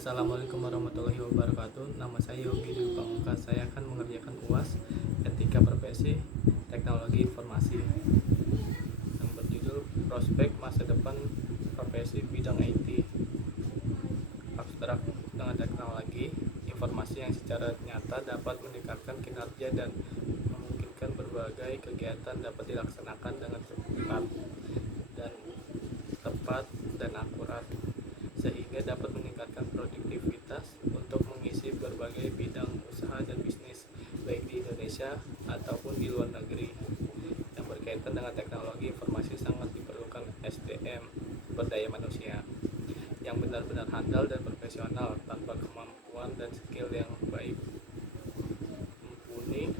Assalamualaikum warahmatullahi wabarakatuh. Nama saya Yogi Dwi Pamungkas. Saya akan mengerjakan UAS Etika Profesi Teknologi Informasi yang berjudul Prospek Masa Depan Profesi Bidang IT. Abstrak: dengan teknologi informasi yang secara nyata dapat meningkatkan kinerja dan memungkinkan berbagai kegiatan dapat dilaksanakan dengan cepat dan tepat dan akurat, sehingga dapat meningkatkan produktivitas untuk mengisi berbagai bidang usaha dan bisnis baik di Indonesia ataupun di luar negeri. Yang berkaitan dengan teknologi informasi sangat diperlukan SDM, sumber daya manusia, yang benar-benar handal dan profesional. Tanpa kemampuan dan skill yang baik mumpuni,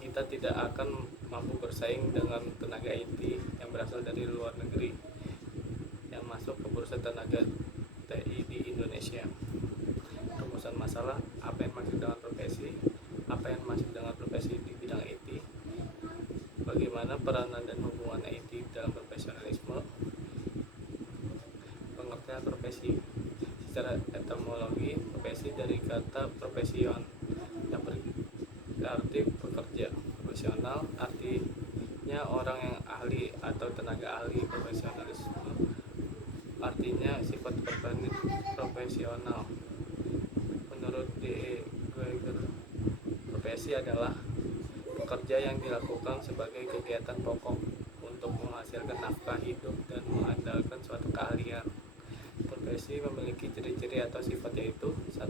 kita tidak akan mampu bersaing dengan tenaga IT yang berasal dari luar negeri yang masuk ke bursa tenaga TI di Indonesia. Rumusan masalah: apa yang masuk dengan profesi, apa yang masuk dengan profesi di bidang IT, bagaimana peranan dan hubungan IT dalam profesionalisme. Pengertian profesi: secara etimologi, profesi dari kata profesion yang berarti pekerja. Profesional artinya orang yang ahli atau tenaga ahli. Profesionalisme artinya sifat profesional. Menurut D.E. Greger, profesi adalah pekerja yang dilakukan sebagai kegiatan pokok untuk menghasilkan nafkah hidup dan mengandalkan suatu keahlian. Profesi memiliki ciri-ciri atau sifat, yaitu: 1.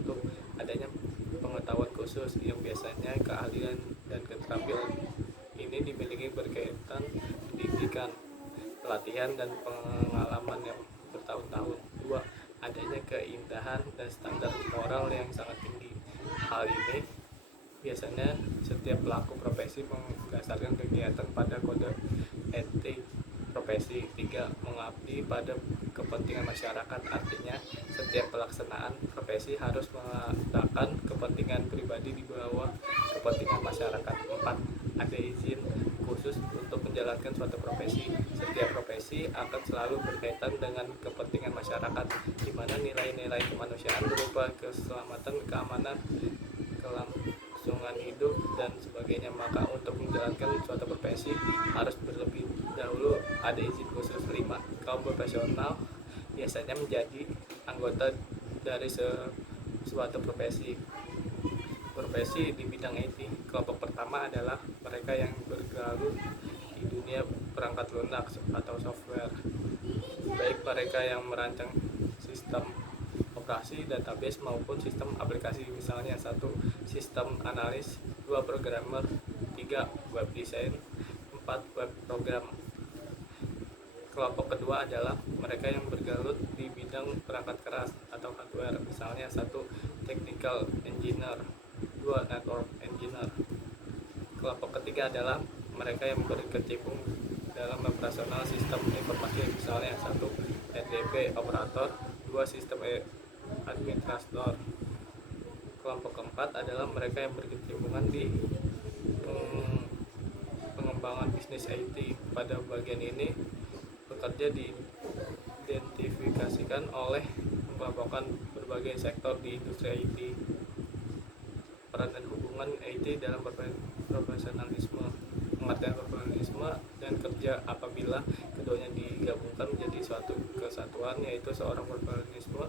Adanya pengetahuan khusus, yang biasanya keahlian dan keterampilan ini dimiliki berkaitan pendidikan, pelatihan, dan pengalaman yang bertahun-tahun. 2. Adanya keindahan dan standar moral yang sangat tinggi. Hal ini biasanya setiap pelaku profesi mendasarkan kegiatan pada kode etik profesi. 3. Mengabdi pada kepentingan masyarakat, artinya setiap pelaksanaan profesi harus meletakkan kepentingan pribadi di bawah kepentingan masyarakat. 4. Ada izin khusus untuk menjalankan suatu profesi. Setiap profesi akan selalu berkaitan dengan kepentingan masyarakat, di mana nilai-nilai kemanusiaan berupa keselamatan, keamanan, kelangsungan hidup, dan sebagainya. Maka untuk menjalankan suatu profesi harus terlebih dahulu ada izin khusus. 5. Kaum profesional biasanya menjadi anggota dari suatu profesi. Profesi di bidang IT. Kelompok pertama adalah mereka yang bergelut di dunia perangkat lunak atau software, baik mereka yang merancang sistem operasi, database, maupun sistem aplikasi. Misalnya: 1. Sistem analis, 2. Programmer, 3. Web design, 4. Web program. Kelompok kedua adalah mereka yang bergelut di bidang perangkat keras atau hardware. Misalnya: 1. Technical engineer, 2. Network engineer. Kelompok ketiga adalah mereka yang berkecimpung dalam operasional sistem informasi. Misalnya: 1. SDP operator, 2. Sistem administrator. Kelompok keempat adalah mereka yang berkecimpungan di pengembangan bisnis IT. Pada bagian ini, pekerja diidentifikasikan oleh mengelompokkan berbagai sektor di industri IT. Peran dan hubungan IT dalam profesionalisme. Pengertian profesionalisme dan kerja: apabila keduanya digabungkan menjadi suatu kesatuan, yaitu seorang profesionalisme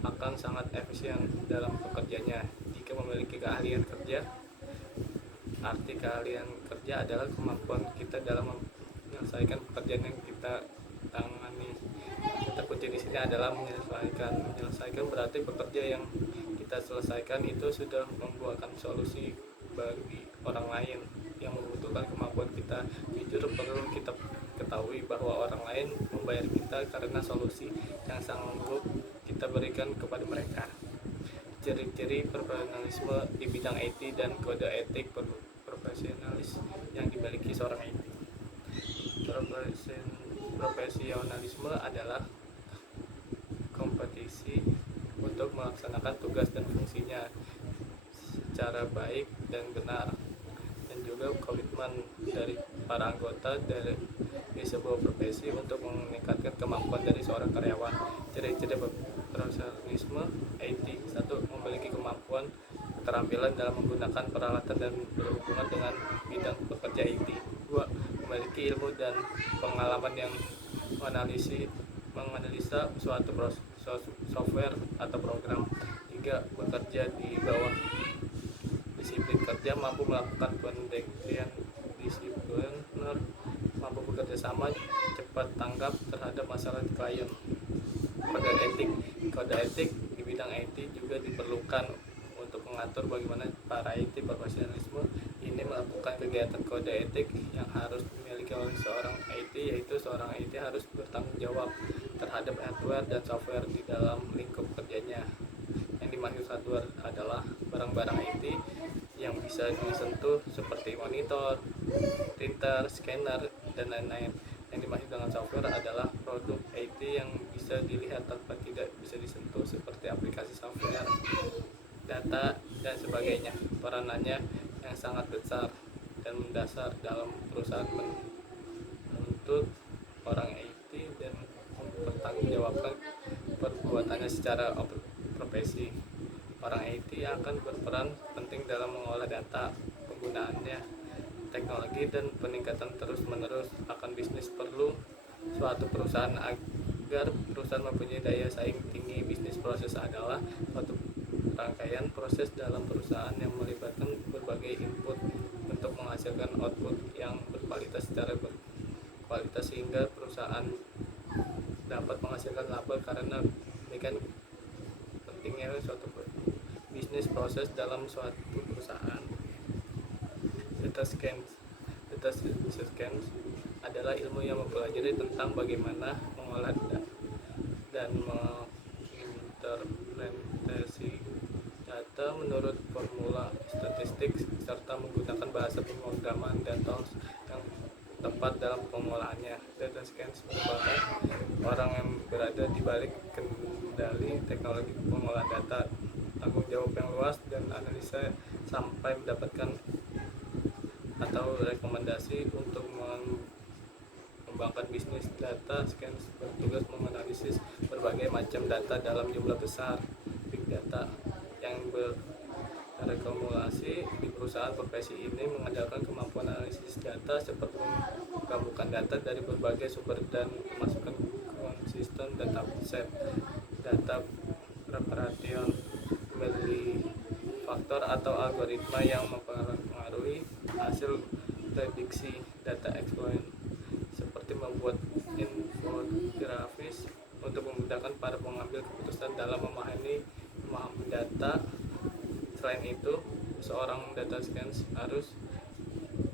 akan sangat efisien dalam pekerjaannya jika memiliki keahlian kerja. Arti keahlian kerja adalah kemampuan kita dalam menyelesaikan pekerjaan yang kita tangani. Kata kunci di sini adalah menyelesaikan. Menyelesaikan berarti pekerja yang kita selesaikan itu sudah membuahkan solusi bagi orang lain yang membutuhkan kemampuan kita. Jujur, perlu kita ketahui bahwa orang lain membayar kita karena solusi yang sanggup kita berikan kepada mereka. Ciri-ciri profesionalisme di bidang IT dan kode etik profesionalis yang dimiliki seorang IT. Profesionalisme adalah kompetisi untuk melaksanakan tugas dan fungsinya secara baik dan benar, dan juga komitmen dari para anggota di sebuah profesi untuk meningkatkan kemampuan dari seorang karyawan. Ciri-ciri profesionalisme IT. 1. Memiliki kemampuan keterampilan dalam menggunakan peralatan dan berhubungan dengan bidang pekerja IT. 2. Memiliki ilmu dan pengalaman yang menganalisa suatu software atau program. 3. Bekerja di bawah disiplin kerja, mampu melakukan penelitian disipliner, mampu bekerja sama, cepat tanggap terhadap masalah klien. Kode etik di bidang IT juga diperlukan untuk mengatur bagaimana para IT profesionalisme ini melakukan kegiatan. Kode etik yang harus dimiliki oleh seorang IT, yaitu seorang IT harus bertanggung jawab terhadap hardware dan software di dalam lingkup kerjanya. Yang dimaksud hardware adalah barang-barang IT yang bisa disentuh seperti monitor, printer, scanner, dan lain-lain. Yang dimaksud dengan software adalah produk IT yang bisa dilihat tanpa tidak bisa disentuh seperti aplikasi software, data, dan sebagainya. Peranannya yang sangat besar dan mendasar dalam perusahaan menuntut orang IT dan mempertanggungjawabkan perbuatannya secara profesi. Orang IT akan berperan penting dalam mengolah data, penggunaannya, teknologi, dan peningkatan terus-menerus akan bisnis. Perlu suatu perusahaan agar perusahaan mempunyai daya saing tinggi. Bisnis proses adalah suatu rangkaian proses dalam perusahaan yang melibatkan berbagai input untuk menghasilkan output yang berkualitas secara berkualitas sehingga perusahaan dapat menghasilkan laba. Karena demikian pentingnya suatu bisnis proses dalam suatu perusahaan. Data science adalah ilmu yang mempelajari tentang bagaimana mengolah dan menginterpretasi data menurut formula statistik serta menggunakan bahasa pemrograman data yang tepat dalam pengolahannya. Data science merupakan orang yang berada di balik kendali teknologi pengolahan data, tanggung jawab yang luas, dan analisa sampai mendapatkan atau rekomendasi untuk mengembangkan bisnis. Data science bertugas menganalisis berbagai macam data dalam jumlah besar, big data, yang berakumulasi di perusahaan. Profesi ini mengandalkan kemampuan analisis data seperti menggabungkan data dari berbagai sumber dan memasukkan konsisten data set, data preparation, memilih faktor atau algoritma yang mempengaruhi hasil prediksi. Data exploit seperti membuat infografis untuk memudahkan para pengambil keputusan dalam memahami data. Selain itu, seorang data scientist harus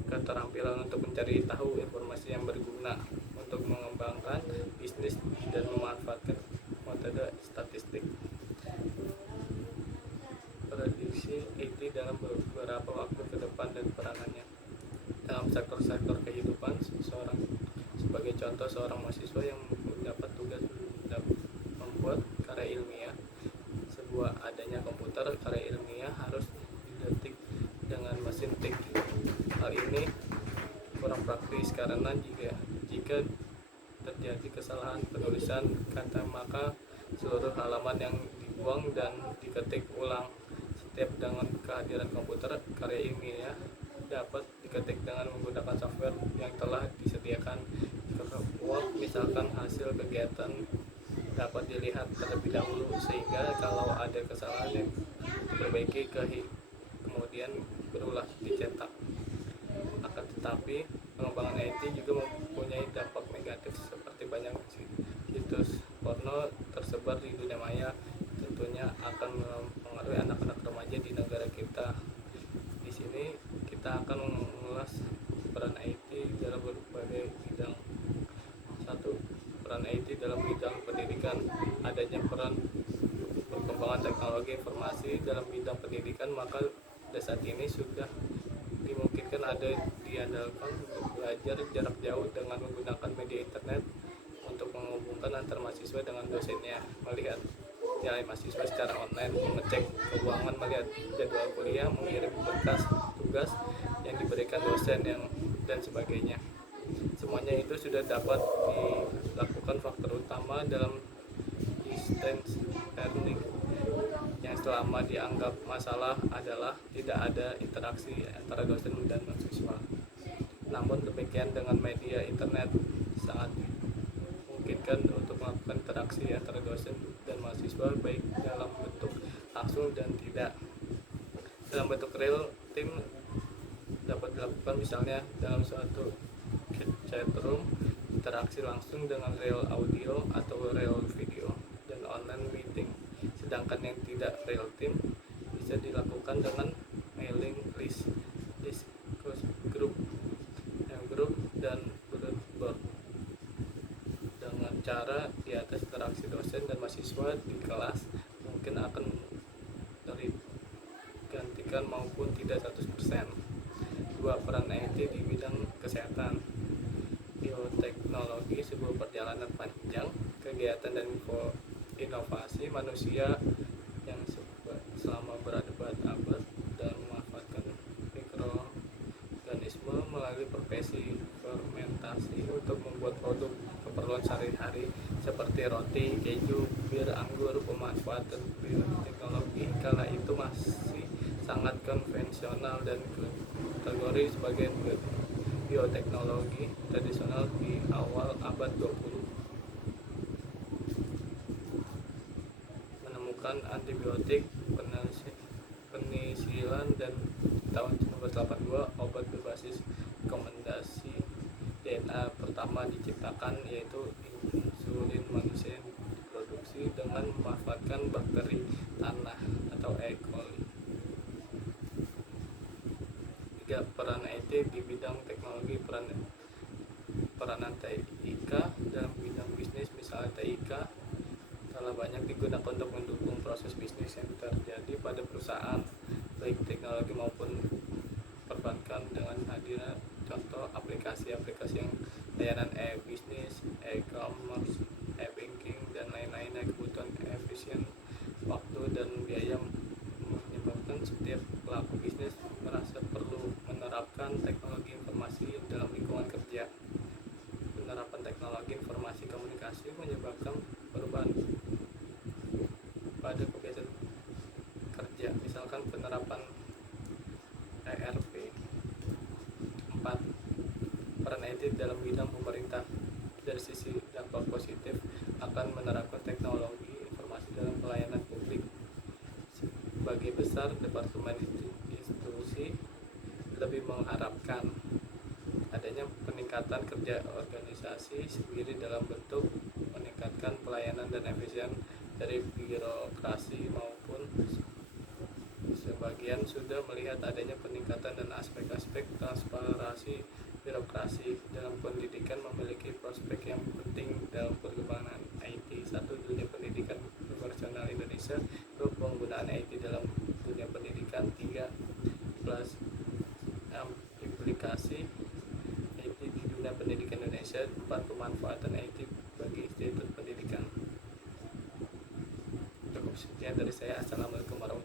keterampilan untuk mencari tahu informasi yang berguna untuk mengembangkan bisnis dan memanfaatkan metode statistik. Prediksi IT dalam beberapa waktu ke depan dan peranannya dalam sektor-sektor kehidupan seseorang. Sebagai contoh, seorang mahasiswa yang mendapat tugas membuat karya ilmiah. Sebuah adanya komputer karya ilmiah harus didetik dengan mesin tik. Hal ini kurang praktis karena jika terjadi kesalahan penulisan kata, maka seluruh halaman yang dibuang dan diketik ulang. Setiap dengan kehadiran komputer, karya ilmiah dapat diketik dengan menggunakan software yang telah disediakan. Word, misalkan, hasil kegiatan dapat dilihat terlebih dahulu sehingga kalau ada kesalahan yang diperbaiki kemudian berulang dicetak. Akan tetapi pengembangan IT juga mempunyai dampak negatif seperti banyak situs porno tersebar di dunia maya. Tentunya akan mempengaruhi anak-anak remaja di negara kita. Di sini kita akan mengulas peran IT dalam berbagai bidang. 1. Peran IT dalam bidang pendidikan. Adanya peran perkembangan teknologi informasi dalam bidang pendidikan, maka pada saat ini sudah dimungkinkan diandalkan untuk belajar jarak jauh dengan menggunakan media internet untuk menghubungkan antar mahasiswa dengan dosennya, melihat nilai mahasiswa secara online, mengecek keuangan, melihat jadwal kuliah, mengirim berkas tugas yang diberikan dosen dan sebagainya. Semuanya itu sudah dapat dilakukan. Faktor utama dalam distance learning, yang selama dianggap masalah adalah tidak ada interaksi antara dosen dan mahasiswa. Namun demikian, dengan media internet sangat memungkinkan untuk melakukan interaksi antara dosen dan mahasiswa, baik dalam bentuk langsung dan tidak. Dalam bentuk real time dapat dilakukan misalnya dalam suatu chat room, interaksi langsung dengan real audio atau real video, dan online meeting. Sedangkan yang tidak real time bisa dilakukan dengan mailing list, diskus group, dan bulletin board. Dengan cara di atas, interaksi dosen dan mahasiswa di kelas mungkin akan tergantikan maupun tidak 100%. 2. Peran IT di bidang kesehatan. Bioteknologi sebuah perjalanan panjang kegiatan dan inovasi manusia yang selama berabad-abad dan memanfaatkan mikroorganisme melalui prosesi fermentasi untuk membuat produk keperluan sehari-hari seperti roti, keju, bir, anggur. Pemanfaatan bioteknologi kala itu masih sangat konvensional dan kategori sebagai bioteknologi tradisional di awal abad 20. Menemukan antibiotik, penisilan, dan tahun 1982 obat berbasis rekomendasi DNA pertama diciptakan, yaitu insulin manusia yang diproduksi dengan memanfaatkan bakteri tanah atau E. coli. 3. Peran IT di bidang teknologi. Peranan TIK dalam bidang bisnis, misalnya TIK telah banyak digunakan untuk mendukung proses bisnis yang terjadi pada perusahaan, baik teknologi maupun perbankan, dengan hadirnya contoh aplikasi-aplikasi yang layanan e-bisnis, e-commerce, e-banking, dan lain-lain. Kebutuhan efisien waktu dan biaya menyebabkan setiap pelaku bisnis merasa perlu menerapkan teknologi informasi dalam lingkungan kerja. Penerapan teknologi informasi komunikasi menyebabkan perubahan pada kebiasaan kerja, misalkan penerapan ERP. 4. Peran IT dalam bidang pemerintah. Dari sisi dampak positif akan menerapkan teknologi informasi dalam pelayanan publik, sebagai besar departemen institusi lebih mengharapkan adanya peningkatan kerja organisasi sendiri dalam bentuk meningkatkan pelayanan dan efisien dari birokrasi, maupun sebagian sudah melihat adanya peningkatan dan aspek-aspek transparansi birokrasi. Dalam pendidikan memiliki prospek yang penting dalam perkembangan IT. 1. Dunia pendidikan profesional Indonesia. 2. Penggunaan IT dalam dunia pendidikan. 3. Plus implikasi IT di dunia pendidikan Indonesia. 4. Pemanfaatan IT bagi institut pendidikan. Cukup sekian dari saya. Assalamualaikum warahmatullahi wabarakatuh.